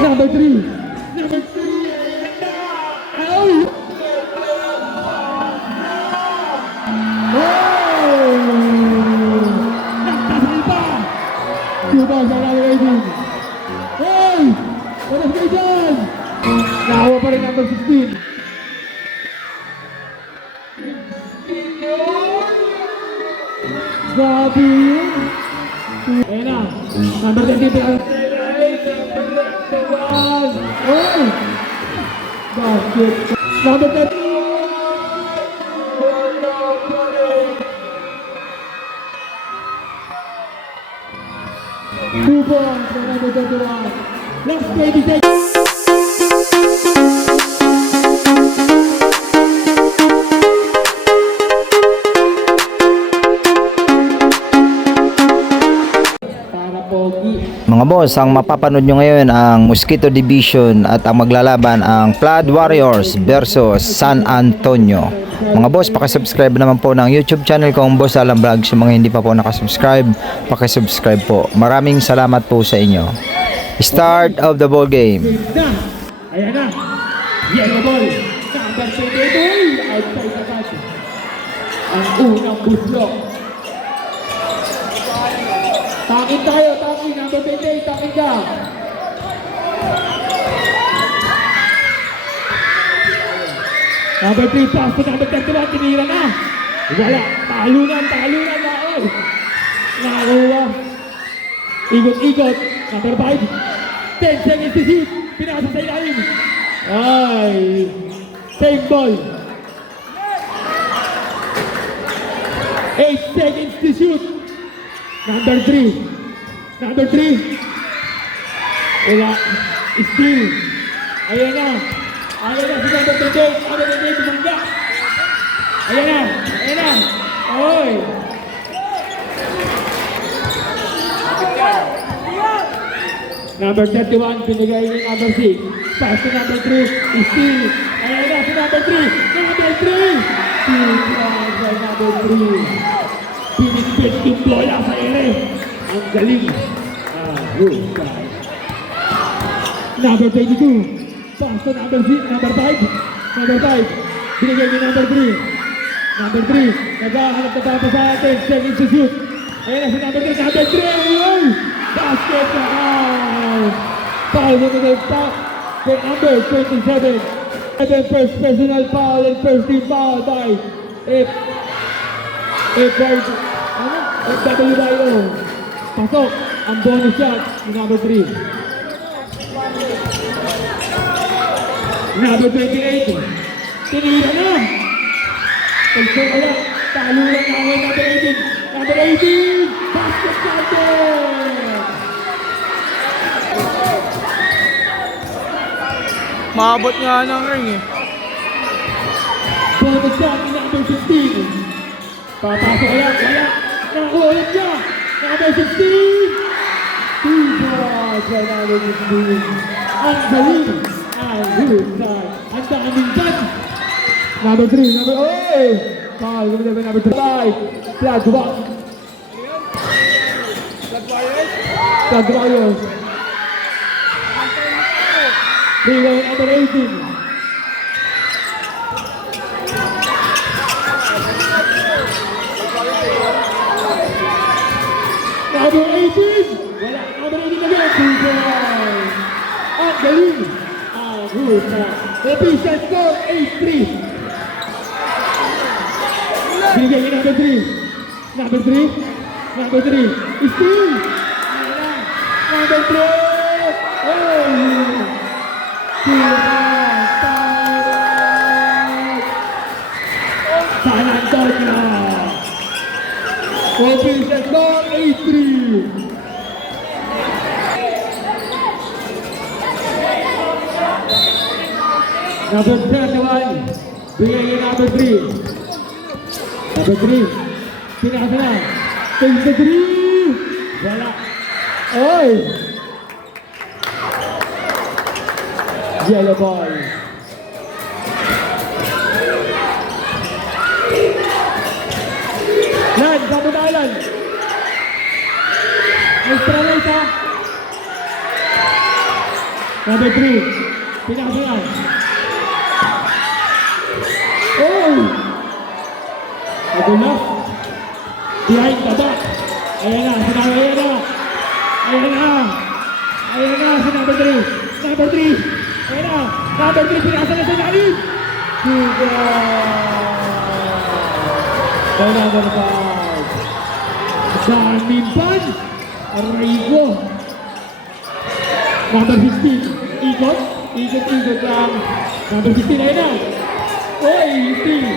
Number 3. Number 3. Ay! Nagtasal pa! Cuba sa Rating. Hey! Walang kayo dyan! Nakawa pa rin number 16. Grabe yun! Ayan na! Number 23. Oh! Basket! Number 30. 2 points for number 31. Last 20 seconds. Para pogi. Mga boss, ang mapapanood nyo ngayon ang Mosquito Division at ang maglalaban ang Flood Warriors versus San Antonio. Mga boss, pakisubscribe naman po ng YouTube channel kong Boss Alam Vlogs. Yung mga hindi pa po nakasubscribe, pakisubscribe po. Maraming salamat po sa inyo. Start of the ball game. Ayan na. Yellow ball. Number 22. Outside the bat. Ang unang buslok. Takin tayo. Takin. Number 28. Takin ka. Number 3. Pass to number 31. Tinira na. Wala. Talunan. Talunan na. Oh. Nakakuha. Ikot-ikot. Number 5. 10 seconds to shoot. Pinasa sa ilalim. Ay. Same ball. 8 seconds to shoot. Number 3. Number 3. Wala. Steal. Ayan na. Ayan na si number 28. Number 28 tumangga. Ayan na. Ayan na. Oy. Number 31, pinigay ni number 6. Pass to number 3, steal. Ayan na si number 3. Number 3. Steal by number 3. Pinipit yung bola sa ere. Ang galing. Good guy. Number 22. Pass to number 6, number 5. Number 5. Pinigay ni number 3. Number 3. Naghahanap na tapos sa atin. Seconds to shoot. Ayan na si number 3. Number 3. Ayun! Basket na out! Foul with the foul for number 27. And then first personal foul and first team foul by FWIO. Pasok ang bonus shot ni number 3. Number 28. Tinira na! Pagso kaya, talo lang na ako number 18. Number 18! Basket counter! Maabot nga ng ring eh. Bonus shot ni number 16. Papasok kaya, wala. Nakakuha ulit niya. Number 16. 2 balls by number 16. Ang galing. Ang husay. Ang daming dyan. Number 3. Number... Oy! Foul. Gumila ba number 5? Flag walk. Flag Warriors. Bigay number 18. Number 18! Wala, number 18 again. 2 points. Ang galing. Ang husay. Official score, 8-3. Bigay number 3. Number 3. Number 3. Steal. Number 3. Oh! San Antonio. Official score 8-3. Number 31. Bigay ni number 3. Number 3. Pinasa na. Take the 3. Wala. Oy! Yellow ball. Lan, Sabot Island. Extra light ha. Number 3. Pinasa yan. Oh! Nagulas. Behind the back. Ayan na, sinabi, ayan na. Ayan na. Ayan na, si number 3. Number 3. Ayan na. Number 3, pinasa na sa lalim. Sugar. The number 5. Daming pan. Aray ko. Number 15. Ikot. Ikot lang. Number 15, ayan na. Oy, Steve.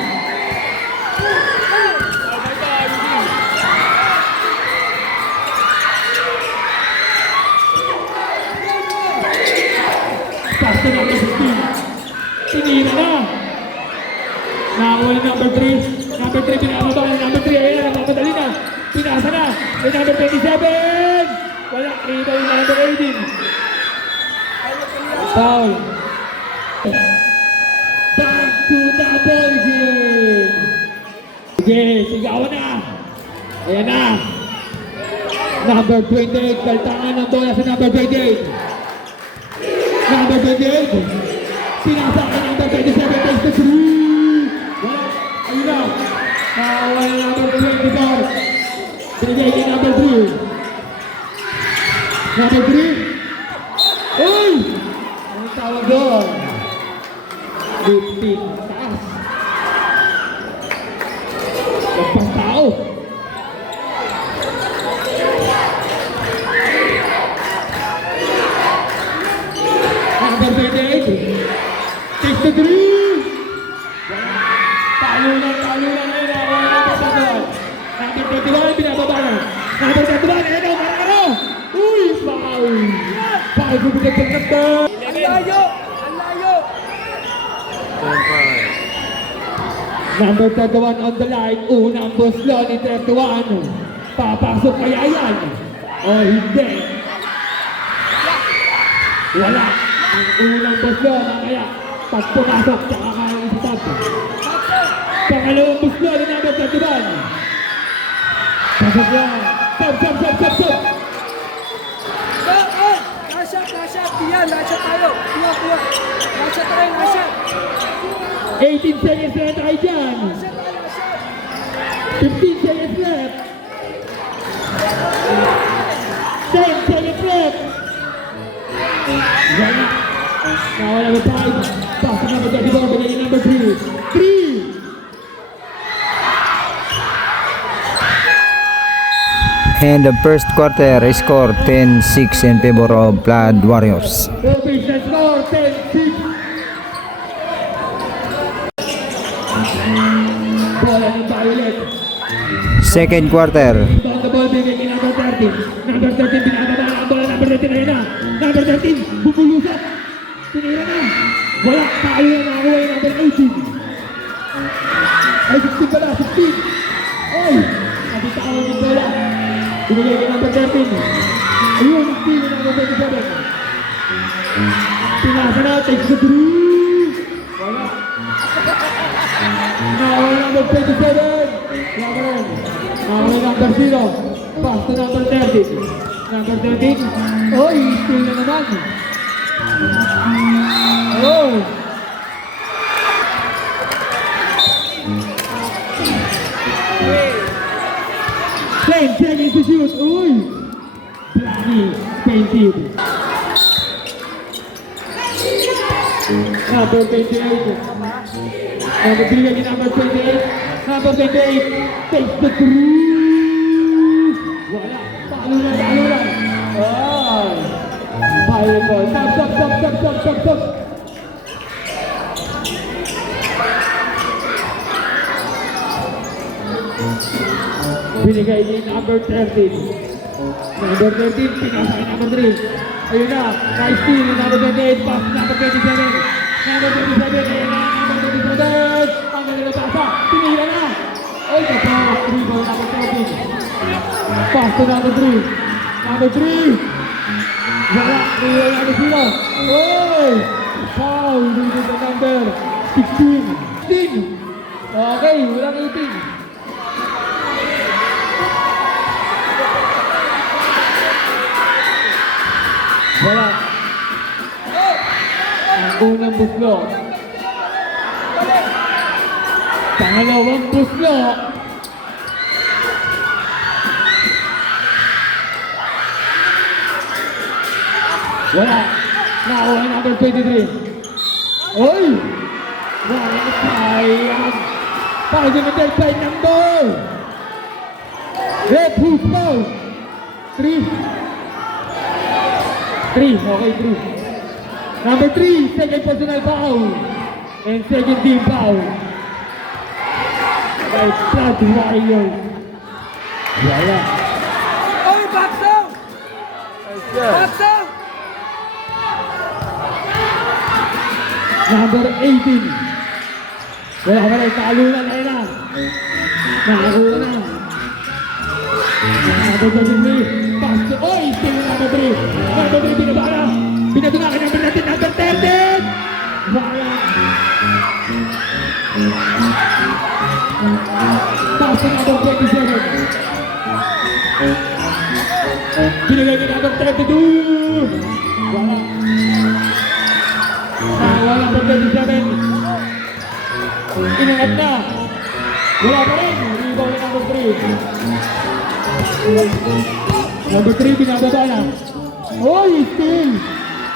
Pasto number 15. Tinira na. Nakakuha ng number 3. Number 3, pinakababa ng number 3. Ayan, nagpapadali na. Pinasa na. May number 27. Wala, rebound yung number 18. Foul. Back to the ball game. Sige, sigawan na. Ayan na. Number 28, kaltangan ng bola sa number 28. Number 28. Pinasa ka number 27, takes the 3. Wala, ayun na. Nakawala number 24. Binigay kay number 3. Number 3. Uy! Anong tawag doon? Lifting. Taas. Lagpang tao. Number 28. Takes the 3. Talo na ngayon. Number 21, binababa na. Number 21, ayun o, parang ano? Uy, foul. Foul, bubigay ng number. Ang layo! Ang layo! Number 31 on the line, unang buslo ni 31. Papasok kaya yan? O hindi? Wala. Ang unang buslo, mamaya. Pag pumasok, tsaka kaya ng stop. Pangalawang buslo ni number 31. Pasok yan. Stop. Nashot! Diyan, nashot tayo! Kuha! Nashot tayo, nashot! 18 seconds na tayo dyan. 15 seconds left. 10 seconds left. Wala. Nawala na 5. Pasok na magkakibang bagay number 3. 3. And the first quarter score 10-6 in favor of Blood Warriors. Official score 10-6. Bola ng Violet. Second quarter, Rebound the ball, bigay kay number 13. Number 13, pinakababa ang bola. Number 13, ayun na. Number 13, bubulusok. Tinira na. Wala, tayo na nakakuha yung number 18. Ay, 16 pala, 16. Ay, nabitawan yung bola. Binigay kay number 13. Ayun, 16 yung number 27. Pinasa na, takes the 3. Wala. Nakakuha number 27. Wala ka rin. Nakakuha number 0. Pass to number 13. Number 13. Oy, steal na naman. Oh. Ten seconds to shoot. Uy. Bloody expensive. Number 28. Number 3 number 28. Number 28. Takes the 3. Wala. Talo na. Ay. Fire ball. Stop. Binigay ni number 13. Number 13, pinasa kay number 3. Ayun na, nice steal. Number 28, pass number 27. Number 27, ayun na, number 27. Ang galing na pasa, tinira na. Ay, kapag, rebound number 13. Pass to number 3. Number 3. Wala, rebound number 0. Oy! Foul, rebound na number 16. 16. Okay, walang 18. Wala. Unang buslo. Pangalawang buslo. Wala. Nakuha number 23. Oy! Wala sayang. Para sa fight number. Red Hook foul. 3. Okay, 3. Number 3, second personal foul. And second team foul. By Blood Warriors. Wala. Oh, backsong! Backsong! Number 18. Wala ka rin, talunan, ayun na. Nakakuha na. Number 23, pass to, oy, still number 3. Number 3, binaba na. Pinatunakan number natin, number 13. Wala. Pass to number 27. Binigay ni number 32. Wala. Wala number 27. Inangat na. Wala pa rin. Rebound ni number 3. Number 3, binababa na. Oy, still.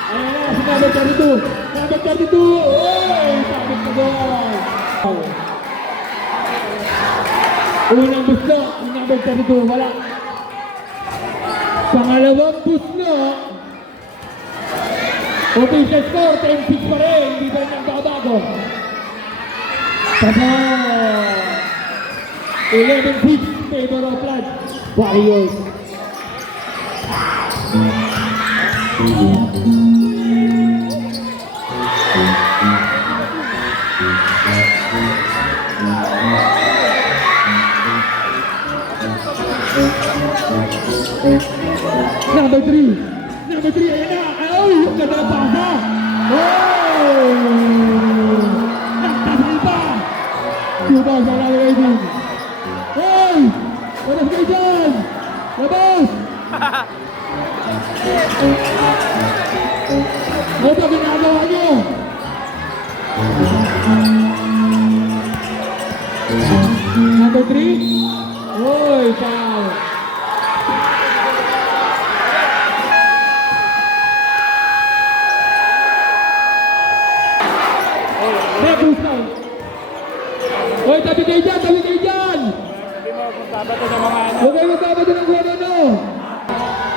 Ayan na, si number 32. Number 32. Oy, sabit na doon. Unang buslo, yung number 32. Wala. Pangalawang buslo. Official score, 10-6 pa rin. Hindi ba niyang babago? Tama! 11-6, favor of Blood Warriors. Number 3. Number 3, ayan na. Ay, yung ganda ng pasa. Oh! Nagtasal pa. Cuba sa lalagay. Hey! Labas kayo dyan! Labas! Ano ba ginagawa niyo? Number 3? Oy, foul! Hoy, tabi kayo dyan! Tabi kayo dyan! Huwag kayo magbabato ng gano'n, no?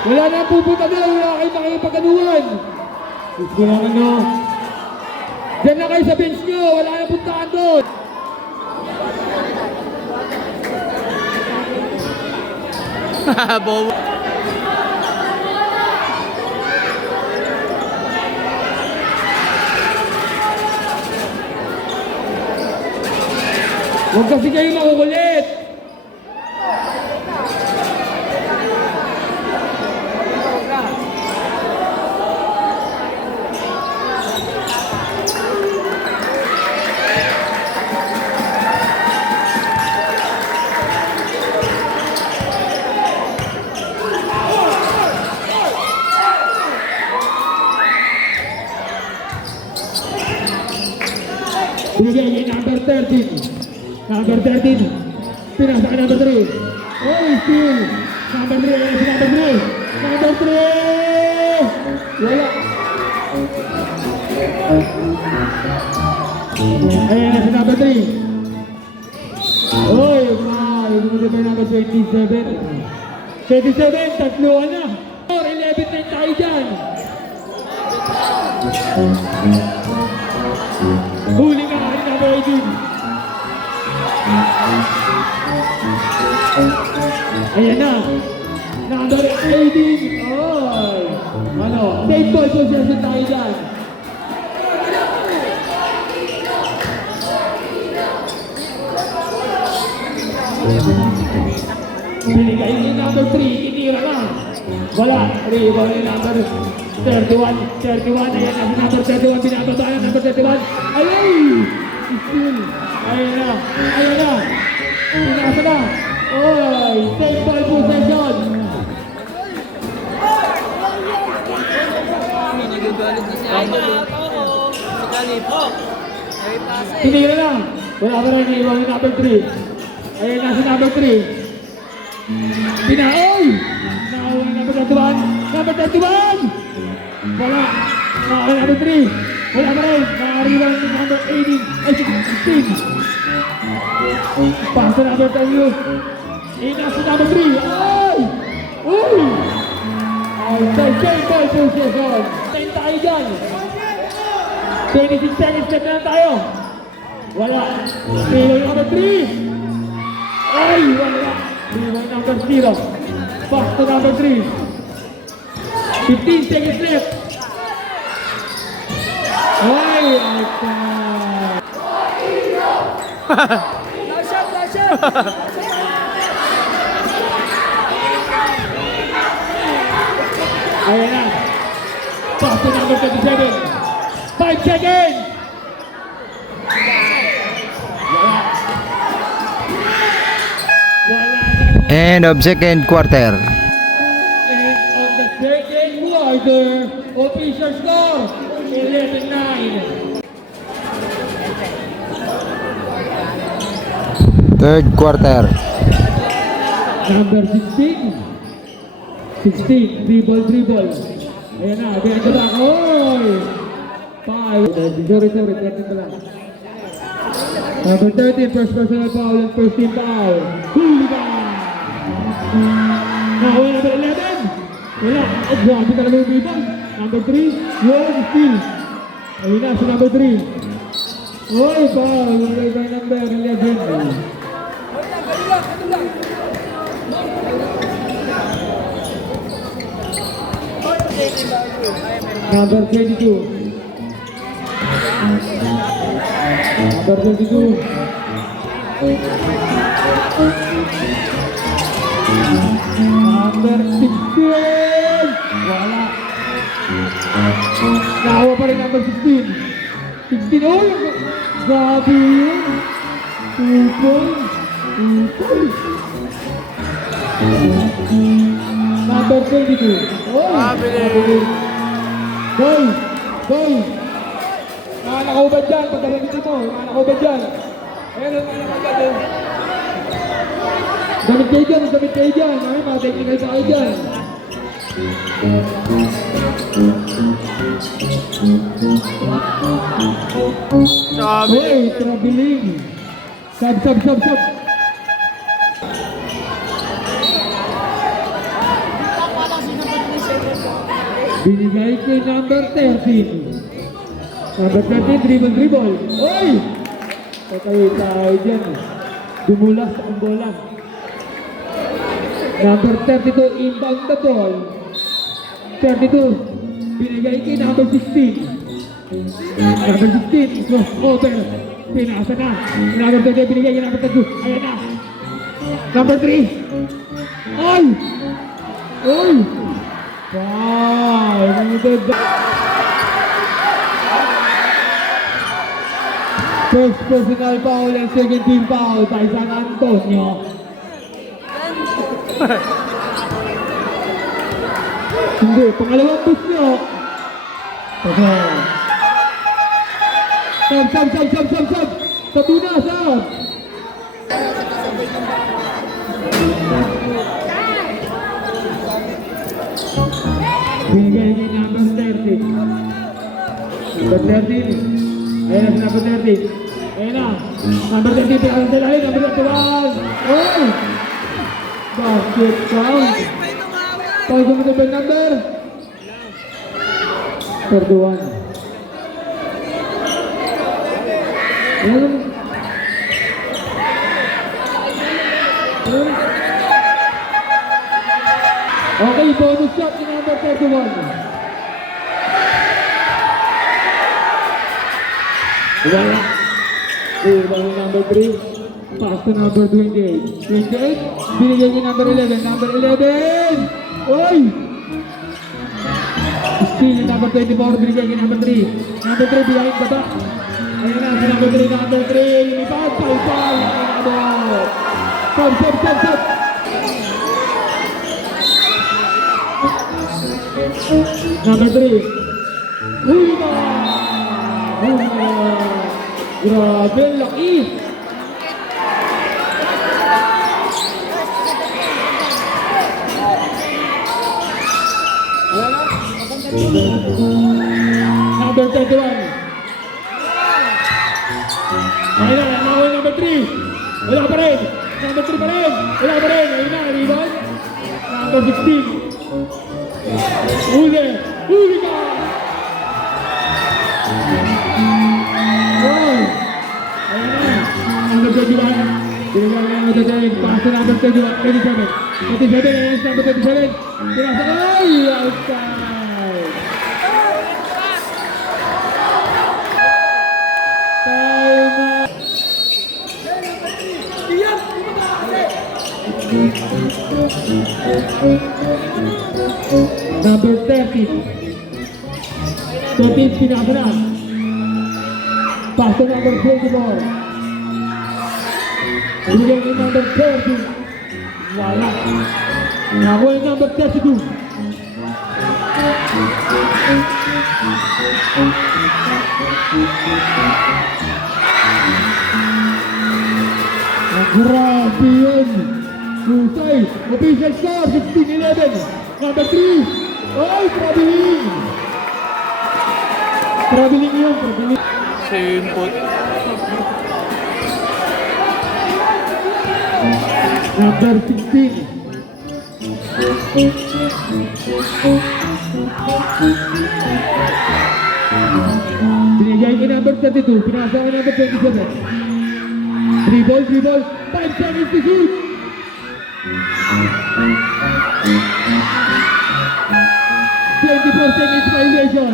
Wala na ang pupunta doon! Wala kayo makikipagkanuhan! Gusto lang, ano? Diyan na kayo sa bench nyo! Wala na puntaan doon! Bobo. Huwag kasi kayo makukulit! Binigay ni number 13. Number 13. Pinasa ka number 3. Oh, still. Number 3. Ayan si number 3. Number 3. Wala. Ayan na si number 3. Oy, my. Hindi ba number 27? 27. Tatluan na. 11 na tayo dyan. Huli ka kay number 18. Ayan na. Number 18. Oy. Ano? Take ball possession tayo dyan. Binigay ni number 3. Itira ka. Wala. Rebound ni number 31. 31. Ayan na si number 31. Binababa na number 31. Ayay! Still. Ayan na. Ayan na. Pinasa na. Oy! Take ball possession. Nagagalit na si Idol. Hindi na lang. Wala ka rin, iwan yung number 3. Ayun na si number 3. Pinaoy! Nakawa yung number 31. Number 31! Wala. Nakawa yung number 3. Wala ka rin. Nakariwan yung number 18. Ay, 16. Pass to number 10. Ayun na si number 3. Ay! Uy! Outside 10 ball possession. 10 tayo dyan. 26 seconds left na tayo. Wala. Pinoy number 3. Ay, wala. Pinoy number 0. Pass to number 3. 15 seconds left. Ay, outside. Last shot, last shot. Ayan na. Pass to number 27. 5 seconds. End of second quarter. And on the second quarter, official score, 11-9. Third quarter. Number 16. 16, dribble. Ayan na, behind the back. Oy! 5. Sorry, 13 na lang. Number 13, first personal foul and first team foul. Hooligan! Now, number 11. Wala. Oh, grabe talaga yung rebound. Number 3, yun, steal. Ayun na, si number 3. Oy, foul. Wala yung number 11. Number 22. Number 22. Number 16. Wala. Nakawa pa rin number 16. 16. Oh, grabe yun. 2 points. 2 points. Number 22. Oh, Goal! Goal! Nakakubad dyan, pagkakabiti mo, nakakubad dyan. Ayan, nakakubad dyan. Gamit kayo dyan. Ay, mga technical sa kayo dyan. Uy, traveling. Sub. Binigay kay number 13. Number 13, dribble. Oy! Patay tayo dyan. Dumulas ang bola. Number 32, inbound the ball. 32, binigay kay number 16. Number 16, crossover. Pinasa na. Number 30, binigay kay number 32. Ayan na. Number 3. Oy! Oy! Wow! First personal foul and second team foul by San Antonio. Hindi, pangalawang push nyo. Sab. Sabi na, sab. Binigay ni number 30. Number 30. Ayan na, number 30. Ayan na. Number 30, pinakang sa lahin. Number 31. Oh! Basket count. Pag sumunod ba number? 31. Ayan. Okay, bonus shot ni number 31. Wala. Ibang number 3. Pass to number 28. 28. Binigay niya number 11. Number 11. Oy! Steal yung number 24. Binigay niya number 3. Number 3 behind the back. Ayun na, si number 3. Number 3. Lumipad. Pal. Stop. Number 3. Uy na! Grabe, laki. Number 21. Ayun na, nakawin number 3. Wala pa rin. Number 3 pa rin. Wala pa rin. Ayun na, rebound. Number 16. Huli. Huli ka. Wow. Ayun na. Number 21. Binigyan na number 21. Pass to number 21. 27. 27. Ayun na, number 27. Pinasa ka. Ay, outside. Number 30. 13 pinasa na. Pass to number 24. Binigyan ni number 30. Wala. Nakuha yung number 32. Grabe yun. Husay. Official score. 16-11. Number 3. Ay, traveling. Traveling yun. Traveling. Simpot. Number 16. Binigay ko number 32. Pinasa ko number 27. 3 ball, 3 ball. 5 seconds to shoot. 24 seconds violation.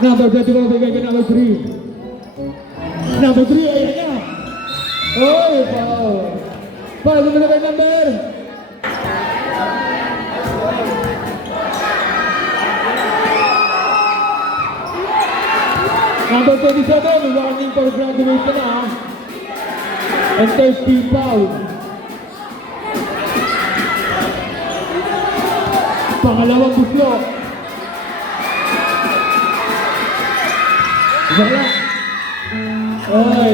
Number 24, bigay ko number 3. Number 3, ayan na. Oh, wow. Paano mo na ba yung number? Number 27, warning for graduation na. And 30 foul. Pangalawang buslo. Wala. Oy.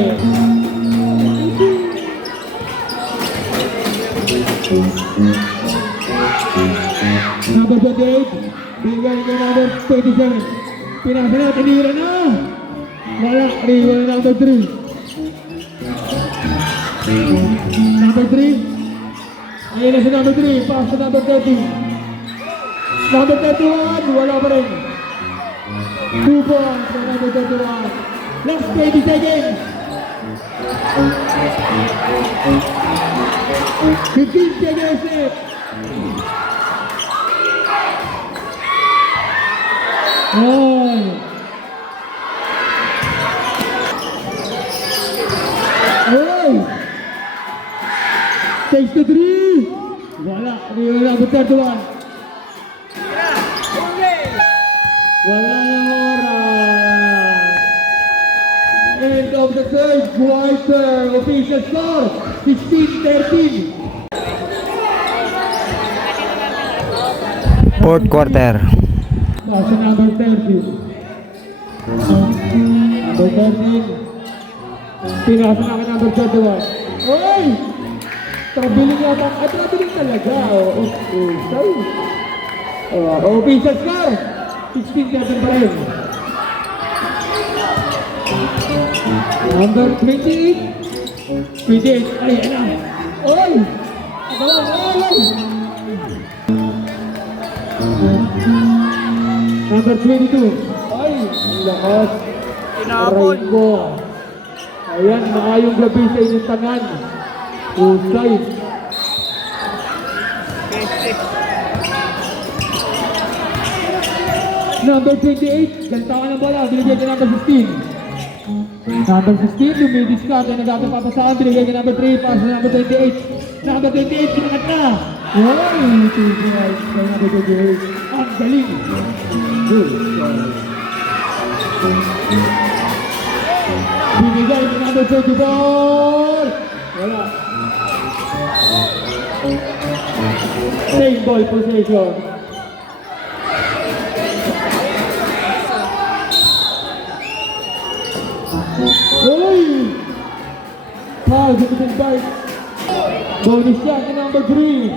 Number 28, bigay ko number 27. Pinasa na, tinira na. Wala, riwan na number 3. Number 3. Ayun na si number 3, pass to number 30. Number 31, wala pa rin. 2 points for number 31. Last 20 seconds. 15 seconds left. Oh. Oh. Takes to 3. Wala, number 31. Wala nang oras. End of the third quarter. Official score, 16-13. Fourth quarter. Nasa number 30. Number 13. Pinasa na ka number 31. Oy! Trabiling yata. Ay, trabiling talaga. Official score, 16-7 pa rin. Number 28. 28. Ay, ano? Oy! Ay! Number 22. Ay, lakas. Aray ko. Ayan, maayong gabi sa inyong tanan. Usay. Number 28, ganta ka ng bola, binigay ka number 15. Number 16, lumidis ka, kaya nagatang papasahan, binigay ka number 3, pass na number 28. Number 28, kinakat na. Wow, 2 points kay number 28. Ang galing. Good. Binigay ka number 34. Wala. Same ball possession. middle part. Bonus shot na number 3.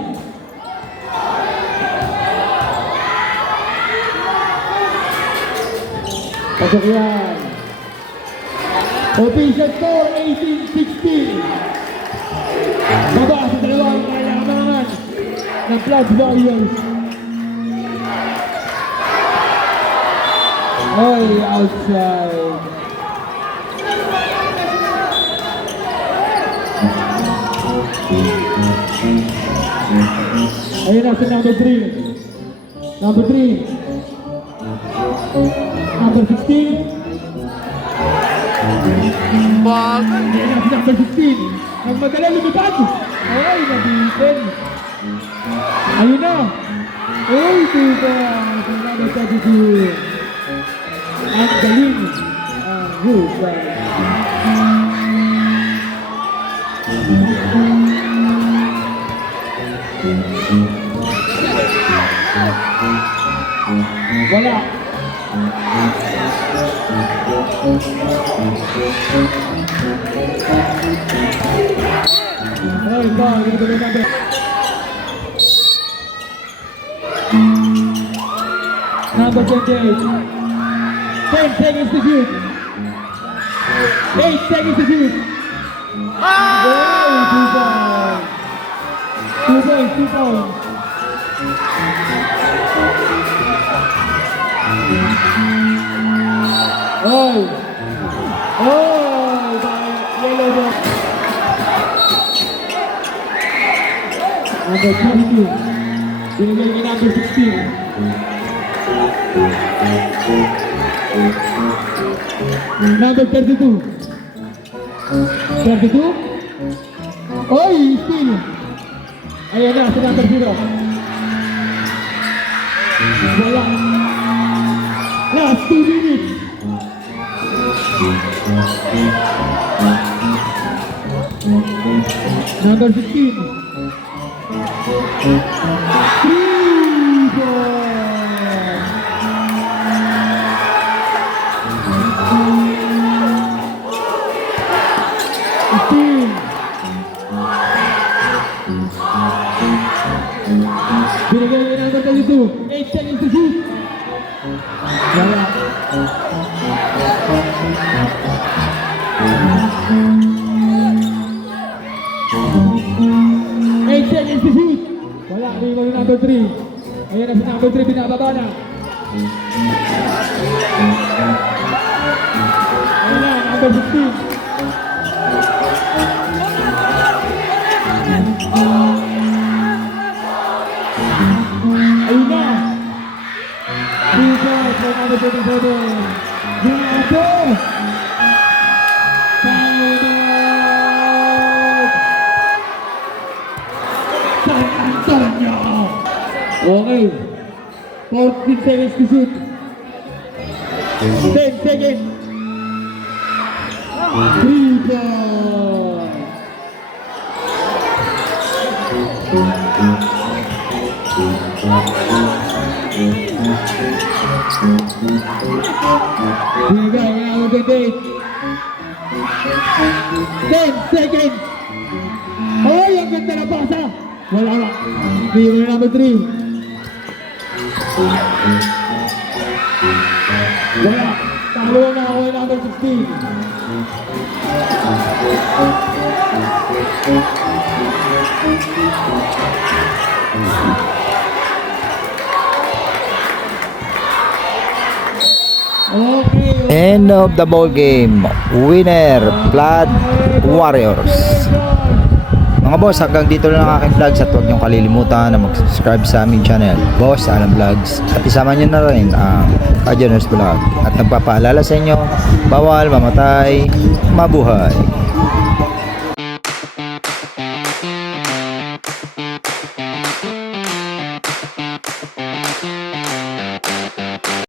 Pasok yan. Official score, 18-16. Baba sa dalawang kailangan ng Blood Warriors. Oy, outside. Ayun na sa number 3. Number 3. Number 16. Ayun na sa number 16. Nagmadala lumipad. Ay, nabitin. Ayun na. Ay, tuba. Sa number 32. Ang galing. Ang husay. Wala. Ay, ba, dito na natin. Number 28. 10 seconds to shoot. 8 seconds to shoot. Wow, 2 points. 2 points, 2 points. Oh! Oh! Yellow ball. Number 22. Binigay ni number 16. Number 32. 32? Oy! Steal! Ayan na, sa number 0. Wala. Last 2 minutes. Number 16. 3 points. Binigay niya number 32. 8 seconds to shoot. Wala. Seconds to shoot. Wala, binigay niya number 3. Ayan na si number 3, binababa na. Ayan na, number 16. Ayun na. Dito, sa number 27. Dito. San Antonio. Okay. 14 seconds to shoot. 10 seconds. 3 points. Binigay na ako the date. 10 seconds. Ay, ang ganda na pasa. Wala na. Binigay na number 3. Wala. Talo na ako yung number 16. Okay. End of the ball game. Winner, Blood Warriors. Mga boss, hanggang dito lang ang aking vlogs at huwag niyong kalilimutan na mag-subscribe sa aming channel, Boss Alan Vlogs. At isama niyo na rin ang Adjoners Vlog. At nagpapaalala sa inyo, bawal mamatay, mabuhay.